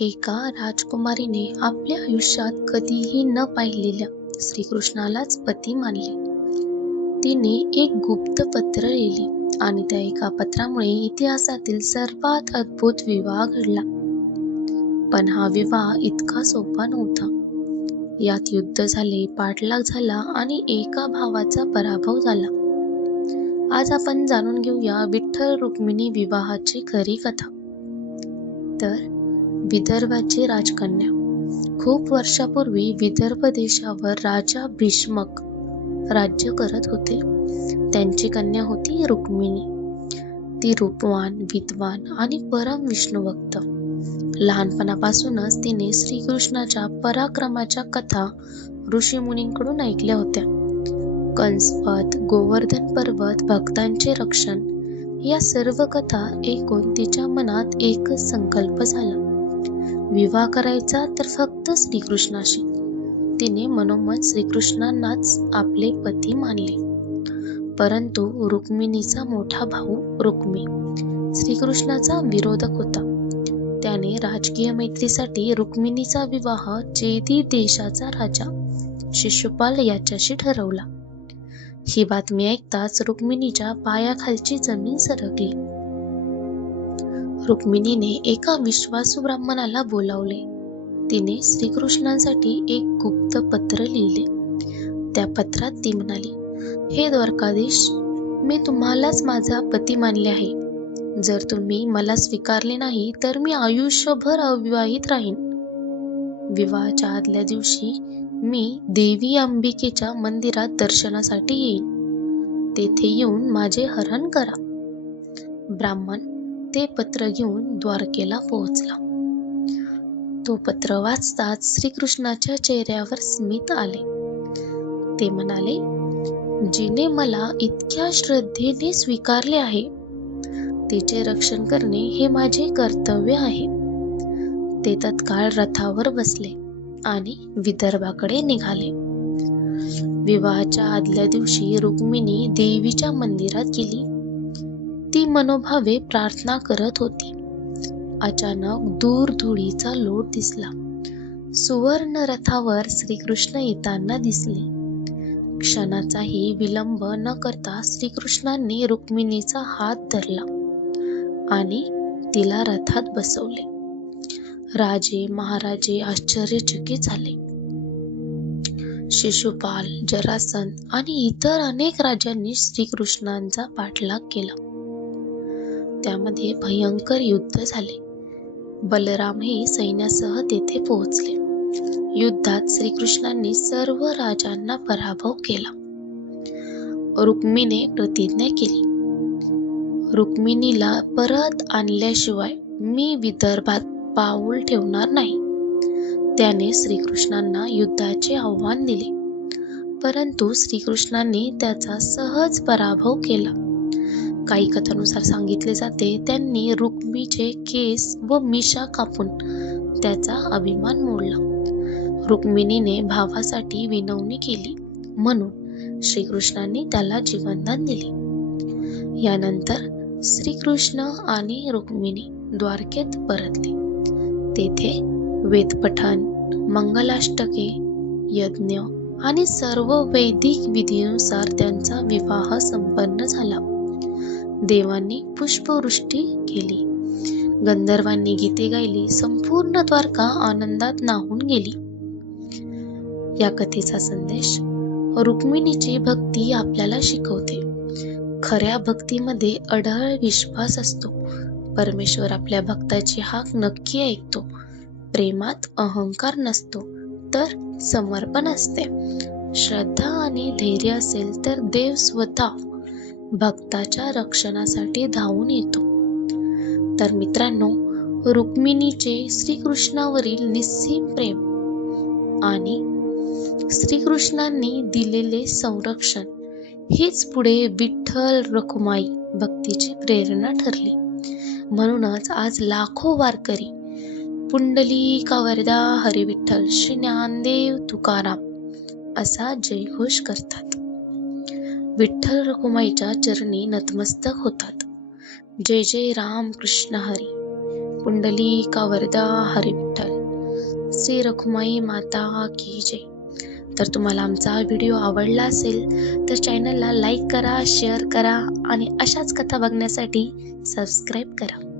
एका राजकुमारीने आपल्या आयुष्यात कधीही न पाहिलेल्या श्रीकृष्णालाच पती मानले. तिने एक गुप्त पत्र लिहिले आणि त्या एका पत्रामुळे इतिहासातील सर्वात अद्भुत विवाह घडला. पण हा विवाह इतका सोपा नव्हता. यात युद्ध झाले, पाठलाग झाला आणि एका भावाचा पराभव झाला. आज आपण जाणून घेऊया विठ्ठल रुक्मिणी विवाहाची खरी कथा. तर विदर्भाची राजकन्या. खूप वर्षापूर्वी विदर्भ देशावर राजा भीष्मक राज्य करत होते. त्यांची कन्या होती रुक्मिणी. ती रूपवान, विद्वान आणि परम विष्णुभक्त. लहानपणापासूनच तिने श्रीकृष्णाच्या पराक्रमाच्या कथा ऋषीमुनींकडून ऐकल्या होत्या. कंसवध, गोवर्धन पर्वत, भक्तांचे रक्षण या सर्व कथा ऐकून तिच्या मनात एकच संकल्प झाला, विवाह करायचा तर फक्त श्रीकृष्णाशी. तिने मनोमन श्रीकृष्णांनाच आपले पती मानले. परंतु रुक्मिणीचा मोठा भाऊ रुक्मी श्रीकृष्णाचा विरोधक होता. त्याने राजकीय मैत्रीसाठी रुक्मिणीचा विवाह चेदी देशाचा राजा शिशुपाल याच्याशी ठरवला. ही बातमी ऐकताच रुक्मिणीच्या पायाखालची जमीन सरकली. रुक्मिणीने एका विश्वासू ब्राह्मणाला बोलावले. तिने श्रीकृष्णांसाठी एक गुप्त पत्र लिहिले. त्या पत्रात ती म्हणाली, हे द्वारकाधीश, मी तुम्हालाच माझा पती मानले आहे. जर तुम्ही मला स्वीकारले नाही तर मी आयुष्यभर अविवाहित राहीन. विवाहाच्या आदल्या दिवशी मी देवी अंबिकेच्या मंदिरात दर्शनासाठी येईन. तेथे येऊन माझे हरण करा. ब्राह्मण ते पत्र घेऊन द्वारकेला पोहोचला. तो पत्र वाचताच श्रीकृष्णाच्या चेहऱ्यावर स्मित आले. ते म्हणाले, जिने मला इतक्या श्रद्धेने स्वीकारले आहे, तिचे रक्षण करणे हे माझे कर्तव्य आहे. ते तत्काळ रथावर बसले आणि विदर्भाकडे निघाले. विवाहाच्या आदल्या दिवशी रुक्मिणी देवीच्या मंदिरात गेली. ती मनोभावे प्रार्थना करत होती. अचानक दूर धुळीचा लोट दिसला. सुवर्ण रथावर श्रीकृष्ण येताना दिसले. क्षणाचाही विलंब न करता श्रीकृष्णांनी रुक्मिणीचा हात धरला आणि तिला रथात बसवले. राजे महाराजे आश्चर्यचकित झाले. शिशुपाल, जरासंध आणि इतर अनेक राजांनी श्रीकृष्णांचा पाठलाग केला. त्यामध्ये भयंकर युद्ध झाले. बलरामही सैन्यासह तेथे पोहोचले. युद्धात श्रीकृष्णांनी सर्व राजांना पराभव केला. रुक्मिणीने प्रतिज्ञा केली, रुक्मिणीला परत आणल्याशिवाय मी विदर्भात पाऊल ठेवणार नाही. त्याने श्रीकृष्णांना युद्धाचे आव्हान दिले, परंतु श्रीकृष्णांनी त्याचा सहज पराभव केला. काही कथानुसार सांगितले जाते, त्यांनी रुक्मीचे केस व मिशा कापून त्याचा अभिमान मोडला. रुक्मिणीने भावासाठी विनवणी केली म्हणून श्रीकृष्णांनी त्याला जीवनदान दिले. यानंतर श्रीकृष्ण आणि रुक्मिणी द्वारकेत परतले. तेथे वेदपठण, मंगलाष्टके, यज्ञ आणि सर्व वैदिक विधीनुसार त्यांचा विवाह संपन्न झाला. देवांनी पुष्पवृष्टी केली, गंधर्वांनी गीते गायली, संपूर्ण द्वारका आनंदात न्हाऊन गेली. या कथेचा संदेश रुक्मिणीची भक्ती आपल्याला शिकवते. खऱ्या भक्तीमध्ये अढळ विश्वास असतो. परमेश्वर आपल्या भक्ताची हाक नक्की ऐकतो. प्रेमात अहंकार नसतो, तर समर्पण असते. श्रद्धा आणि धैर्य असेल तर देव स्वतः भक्ताच्या रक्षणासाठी धावून येतो. तर मित्रांनो, रुक्मिणीचे श्रीकृष्णावरील निस्सीम प्रेम आणि श्रीकृष्णांनी दिलेले संरक्षण हीच पुढे विठ्ठल रखुमाई भक्तीची प्रेरणा ठरली. म्हणूनच आज लाखो वारकरी पुंडलिका वरदा हरी विठ्ठल श्री ज्ञानदेव तुकाराम असा जयघोष करतात. विठ्ठल रखुमाईच्या चरणी नतमस्तक होतात. जय जय राम कृष्ण हरी. पुंडलिका वरदा हरी विठ्ठल. श्री रखुमाई माता की जय. तर तुम्हाला आमचा हा व्हिडिओ आवडला असेल तर चॅनलला लाईक करा, शेअर करा आणि अशाच कथा बघण्यासाठी सबस्क्राईब करा.